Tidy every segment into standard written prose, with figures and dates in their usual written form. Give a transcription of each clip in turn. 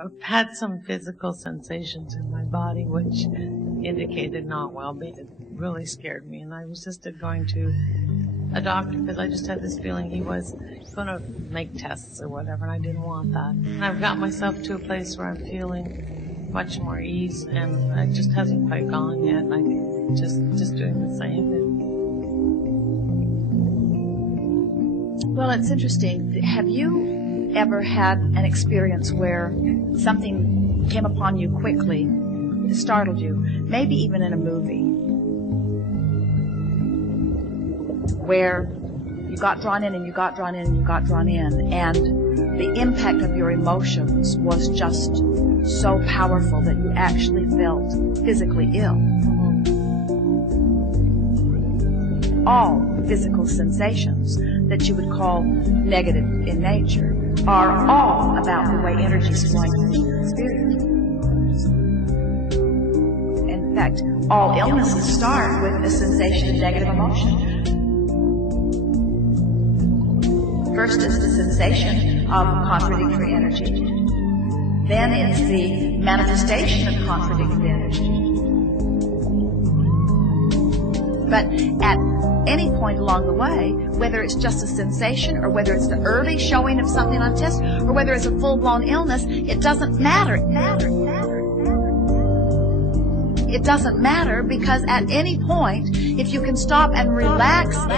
I've had some physical sensations in my body which indicated not well-being. It really scared me, and I resisted going to a doctor because I just had this feeling he was going to make tests or whatever, and I didn't want that. And I've got myself to a place where I'm feeling much more ease, and it just hasn't quite gone yet. I'm just doing the same. Well, it's interesting. Have you ever had an experience where something came upon you quickly, it startled you, maybe even in a movie, where you got drawn in and you got drawn in and you got drawn in, and the impact of your emotions was just so powerful that you actually felt physically ill? All physical sensations that you would call negative in nature are all about the way energy is flowing through your experience. In fact, all illnesses start with a sensation of negative emotion. First is the sensation of contradictory energy. Then it's the manifestation of contradictory energy. But at any point along the way, whether it's just a sensation or whether it's the early showing of something on test or whether it's a full-blown illness, it doesn't matter. It doesn't matter, because at any point, if you can stop and relax in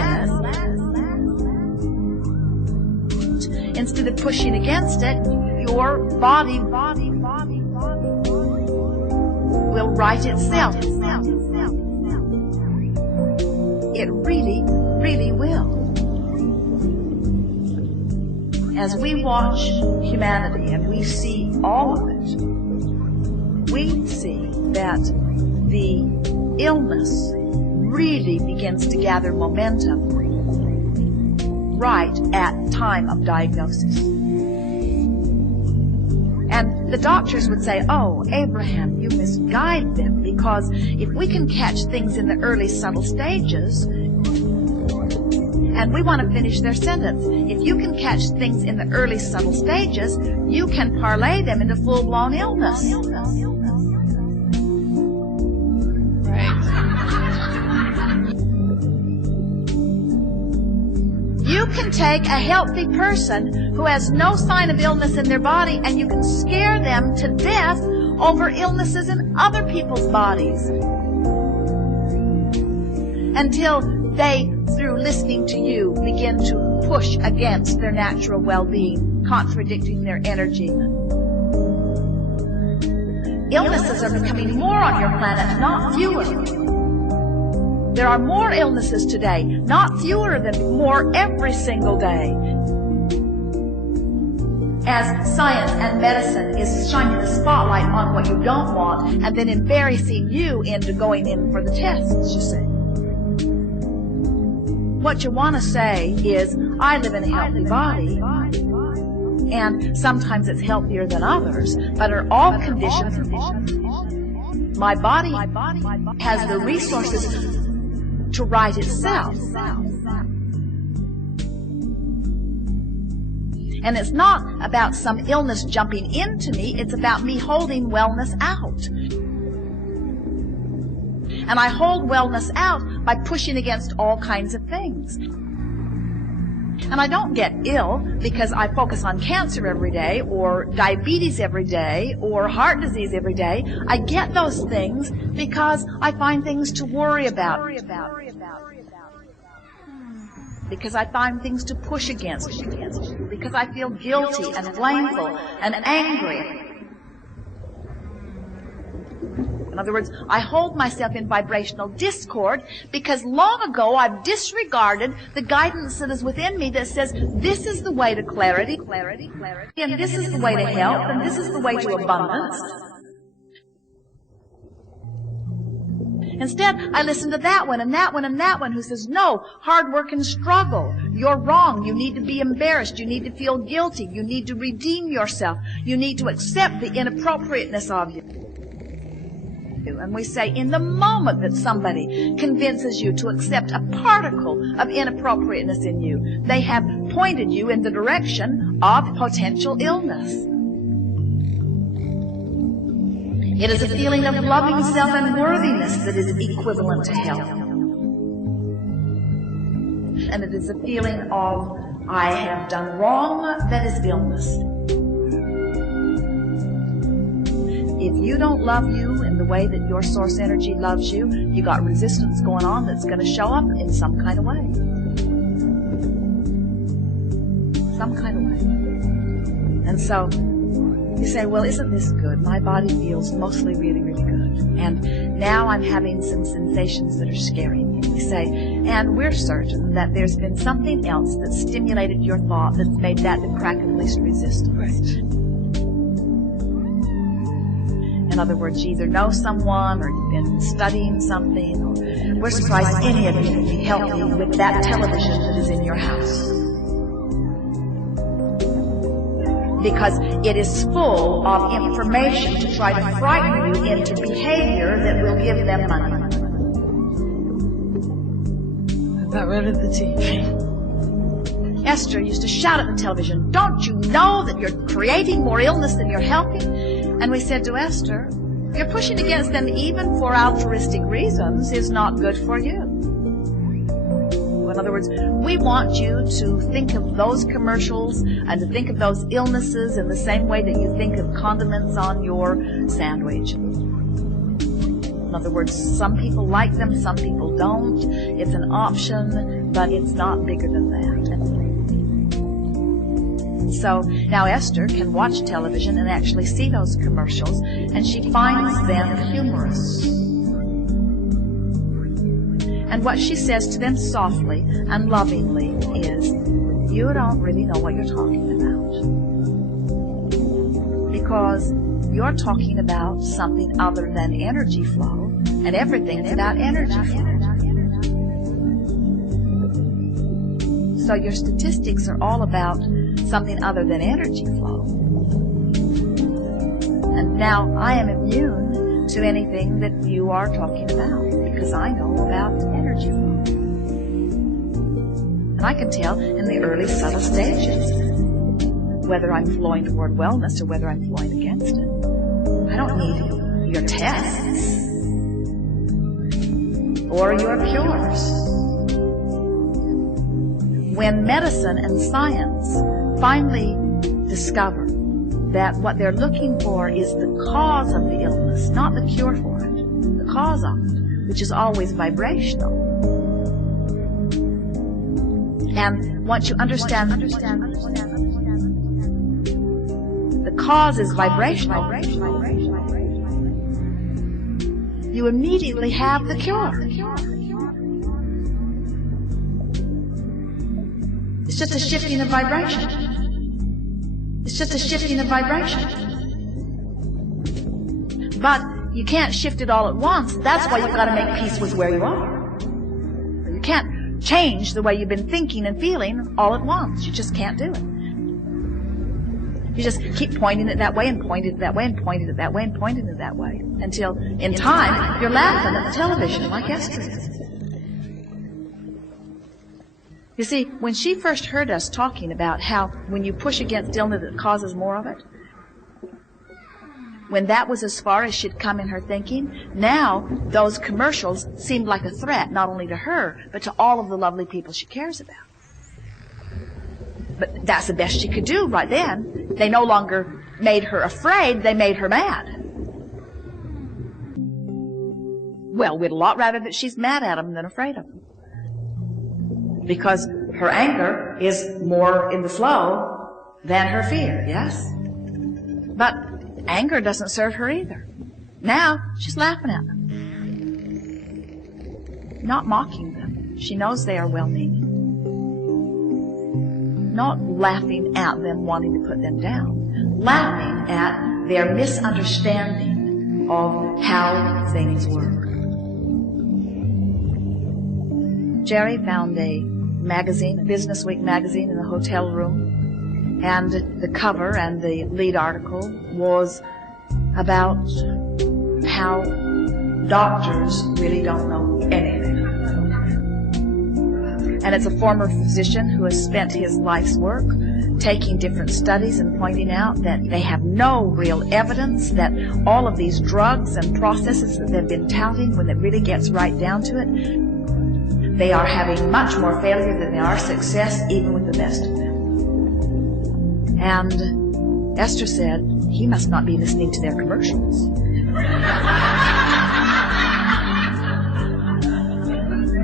it, instead of pushing against it, your body will right itself. It really, really will. As we watch humanity and we see all of it, we see that the illness really begins to gather momentum right at time of diagnosis. And the doctors would say, "Oh, Abraham, you misguide them, because if we can catch things in the early subtle stages," and we want to finish their sentence, "if you can catch things in the early subtle stages, you can parlay them into full-blown illness." Right. You can take a healthy person who has no sign of illness in their body and you can scare them to death over illnesses in other people's bodies until they, through listening to you, begin to push against their natural well-being, contradicting their energy. Illnesses are becoming more on your planet, not fewer. There are more illnesses today, not fewer than more every single day. As science and medicine is shining the spotlight on what you don't want and then embarrassing you into going in for the tests, you see. What you want to say is, I live in a healthy body, and sometimes it's healthier than others, but are all conditions. My body has the resources to right itself. And it's not about some illness jumping into me, it's about me holding wellness out. And I hold wellness out by pushing against all kinds of things. And I don't get ill because I focus on cancer every day, or diabetes every day, or heart disease every day. I get those things because I find things to worry about. Because I find things to push against. Because I feel guilty and blameful and angry. In other words, I hold myself in vibrational discord because long ago I've disregarded the guidance that is within me that says this is the way to clarity, and this is the way to health, and this is the way to abundance. Instead, I listen to that one and that one and that one who says, no, hard work and struggle. You're wrong. You need to be embarrassed. You need to feel guilty. You need to redeem yourself. You need to accept the inappropriateness of you. And we say, in the moment that somebody convinces you to accept a particle of inappropriateness in you, they have pointed you in the direction of potential illness. It is a feeling of loving self and worthiness that is equivalent to health. And it is a feeling of, I have done wrong, that is illness. If you don't love you in the way that your source energy loves you, you got resistance going on that's going to show up in some kind of way. Some kind of way. And so, you say, well, isn't this good? My body feels mostly really, really good. And now I'm having some sensations that are scaring me. You say, and we're certain that there's been something else that stimulated your thought that's made that the crack of least resistance. Right. In other words, you either know someone or you've been studying something, or we're surprised any of you can be helping with that television that is in your house. Because it is full of information to try to frighten you into behavior that will give them money. I got rid of the TV. Esther used to shout at the television, don't you know that you're creating more illness than you're helping? And we said to Esther, you're pushing against them even for altruistic reasons is not good for you. In other words, we want you to think of those commercials and to think of those illnesses in the same way that you think of condiments on your sandwich. In other words, some people like them, some people don't. It's an option, but it's not bigger than that. So now Esther can watch television and actually see those commercials, and she finds them humorous. And what she says to them softly and lovingly is, you don't really know what you're talking about. Because you're talking about something other than energy flow, and everything's about energy flow. So your statistics are all about something other than energy flow. And now I am immune to anything that you are talking about, because I know about energy flow. And I can tell in the early subtle stages whether I'm flowing toward wellness or whether I'm flowing against it. I don't need your tests or your cures. When medicine and science finally discover that what they're looking for is the cause of the illness, not the cure for it, the cause of it, which is always vibrational. And once you understand the cause is vibrational, you immediately have the cure. It's just a shifting of vibration. It's just a shifting of vibration. But you can't shift it all at once. That's why you've got to make peace with where you are. You can't change the way you've been thinking and feeling all at once. You just can't do it. You just keep pointing it that way and pointing it that way and pointing it that way and pointing it that way until in time you're laughing at the television like Esther is. You see, when she first heard us talking about how when you push against illness it causes more of it, when that was as far as she'd come in her thinking, now those commercials seemed like a threat, not only to her, but to all of the lovely people she cares about. But that's the best she could do right then. They no longer made her afraid, they made her mad. Well, we'd a lot rather that she's mad at them than afraid of them. Because her anger is more in the flow than her fear, yes? But anger doesn't serve her either. Now, she's laughing at them. Not mocking them. She knows they are well-meaning. Not laughing at them, wanting to put them down. Laughing at their misunderstanding of how things work. Jerry found a magazine, a Business Week magazine, in the hotel room, and the cover and the lead article was about how doctors really don't know anything. And it's a former physician who has spent his life's work taking different studies and pointing out that they have no real evidence that all of these drugs and processes that they've been touting, when it really gets right down to it, they are having much more failure than they are success, even with the best of them. And Esther said, he must not be listening to their commercials.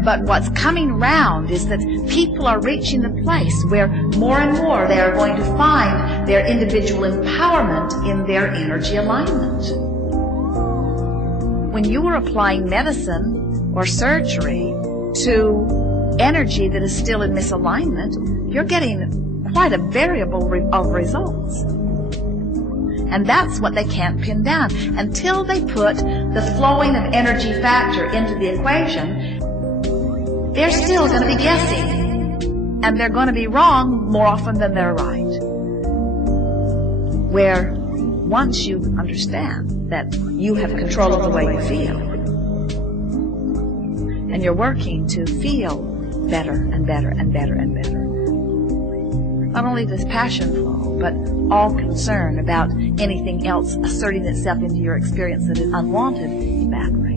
But what's coming around is that people are reaching the place where more and more they are going to find their individual empowerment in their energy alignment. When you are applying medicine or surgery to energy that is still in misalignment, you're getting quite a variable of results. And that's what they can't pin down. Until they put the flowing of energy factor into the equation, they're still going to be guessing. And they're going to be wrong more often than they're right. Where once you understand that you have control of the way you feel, and you're working to feel better and better and better and better, not only does passion flow, but all concern about anything else asserting itself into your experience that is unwanted evaporates.